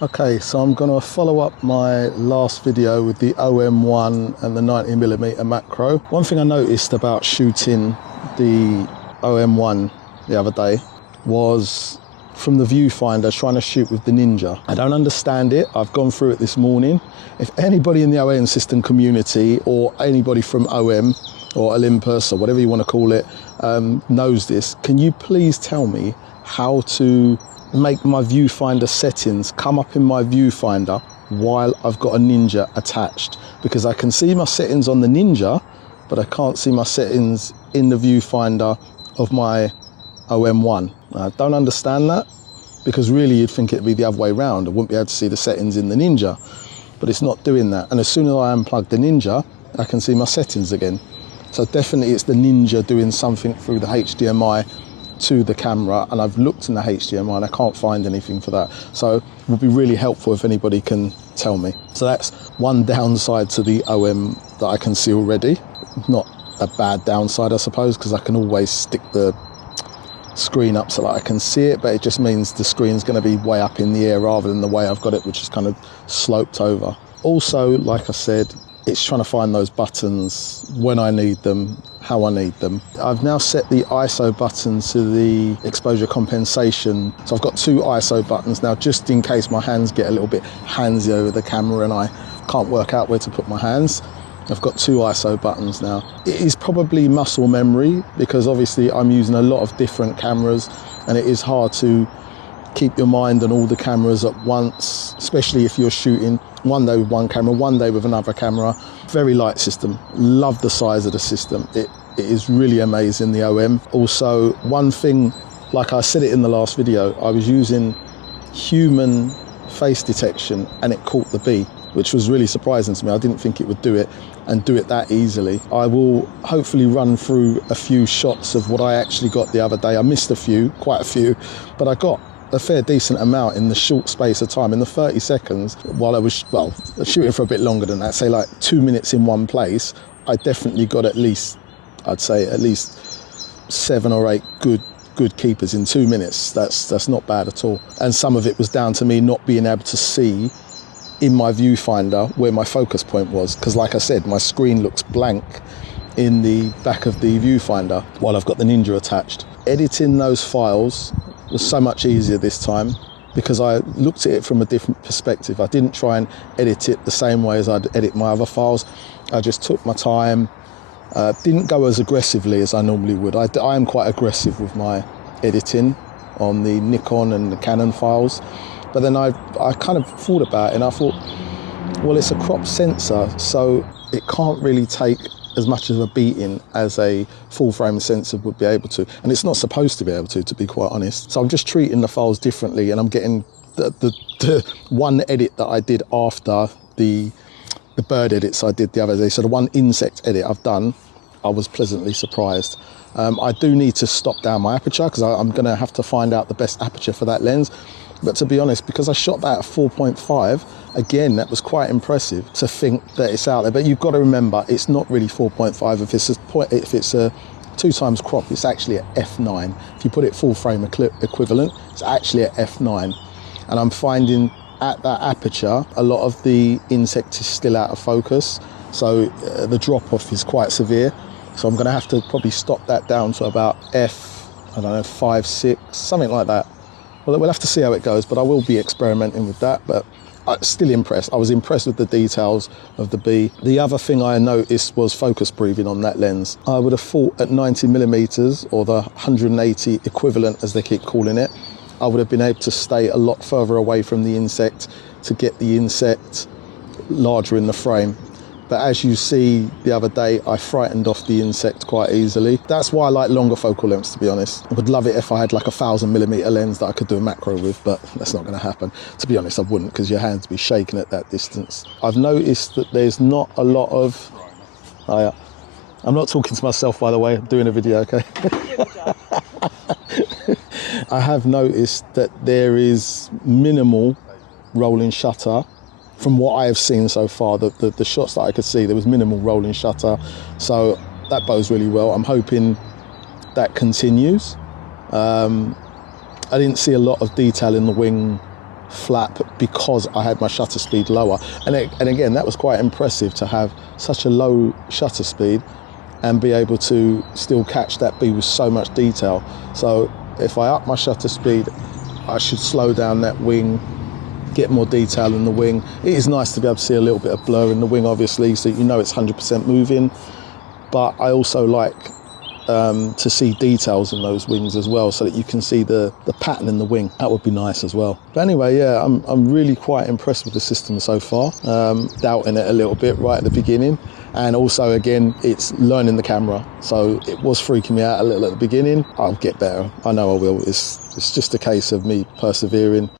Okay, so I'm going to follow up my last video with the OM1 and the 90mm macro. One thing I noticed about shooting the OM1 the other day was from the viewfinder trying to shoot with the Ninja. I don't understand it. I've gone through it this morning. If anybody in the OM system community or anybody from OM or Olympus or whatever you want to call it knows this, can you please tell me how to make my viewfinder settings come up in my viewfinder while I've got a Ninja attached? Because I can see my settings on the Ninja, but I can't see my settings in the viewfinder of my OM1. I don't understand that, because really you'd think it'd be the other way around. I wouldn't be able to see the settings in the Ninja, but it's not doing that. And as soon as I unplug the Ninja, I can see my settings again. So definitely it's the Ninja doing something through the HDMI to the camera, and I've looked in the HDMI and I can't find anything for that. So it would be really helpful if anybody can tell me. So that's one downside to the OM that I can see already. Not a bad downside, I suppose, because I can always stick the screen up so that I can see it, but it just means the screen's going to be way up in the air rather than the way I've got it, which is kind of sloped over. Also, like I said, it's trying to find those buttons when I need them, how I need them. I've now set the ISO button to the exposure compensation. So I've got two ISO buttons now, just in case my hands get a little bit handsy over the camera and I can't work out where to put my hands. I've got two ISO buttons now. It is probably muscle memory, because obviously I'm using a lot of different cameras and it is hard to keep your mind on all the cameras at once, especially if you're shooting one day with one camera, one day with another camera. Very light system. Love the size of the system. It is really amazing, the OM. Also, one thing, like I said it in the last video, I was using human face detection and it caught the bee, which was really surprising to me. I didn't think it would do it and do it that easily. I will hopefully run through a few shots of what I actually got the other day. I missed a few, quite a few, but I got a fair decent amount in the short space of time. In the 30 seconds, while I was, well, shooting for a bit longer than that, say like 2 minutes in one place, I definitely got at least, I'd say at least 7 or 8 good keepers in 2 minutes. That's not bad at all. And some of it was down to me not being able to see in my viewfinder where my focus point was, because like I said, my screen looks blank in the back of the viewfinder while I've got the Ninja attached. Editing those files was so much easier this time because I looked at it from a different perspective. I didn't try and edit it the same way as I'd edit my other files. I just took my time, didn't go as aggressively as I normally would. I am quite aggressive with my editing on the Nikon and the Canon files, but then I kind of thought about it and I thought, well, it's a crop sensor, so it can't really take as much of a beating as a full frame sensor would be able to, and it's not supposed to be able to be quite honest. So I'm just treating the files differently, and I'm getting the one edit that I did after the bird edits I did the other day. So the one insect edit I've done, I was pleasantly surprised. I do need to stop down my aperture because I'm going to have to find out the best aperture for that lens. But to be honest, because I shot that at 4.5, again, that was quite impressive to think that it's out there. But you've got to remember, it's not really 4.5. If it's a 2 times crop, it's actually at f9. If you put it full frame equivalent, it's actually at f9. And I'm finding at that aperture, a lot of the insect is still out of focus. So the drop off is quite severe. So I'm going to have to probably stop that down to about I don't know, 5, 6, something like that. Well, we'll have to see how it goes, but I will be experimenting with that. But I'm still impressed. I was impressed with the details of the bee. The other thing I noticed was focus breathing on that lens. I would have thought at 90mm or the 180 equivalent, as they keep calling it, I would have been able to stay a lot further away from the insect to get the insect larger in the frame. But as you see the other day, I frightened off the insect quite easily. That's why I like longer focal lengths, to be honest. I would love it if I had like a 1000mm lens that I could do a macro with, but that's not going to happen. To be honest, I wouldn't, because your hands would be shaking at that distance. I've noticed that there's not a lot of... I'm not talking to myself, by the way. I'm doing a video, okay? I have noticed that there is minimal rolling shutter. From what I have seen so far, the shots that I could see, there was minimal rolling shutter. So that bodes really well. I'm hoping that continues. I didn't see a lot of detail in the wing flap because I had my shutter speed lower. And again, that was quite impressive to have such a low shutter speed and be able to still catch that bee with so much detail. So if I up my shutter speed, I should slow down that wing, get more detail in the wing. It is nice to be able to see a little bit of blur in the wing, obviously, so you know it's 100% moving. But I also like to see details in those wings as well, so that you can see the pattern in the wing. That would be nice as well. But anyway, yeah, I'm really quite impressed with the system so far. Doubting it a little bit right at the beginning. And also, again, it's learning the camera. So it was freaking me out a little at the beginning. I'll get better. I know I will. It's just a case of me persevering.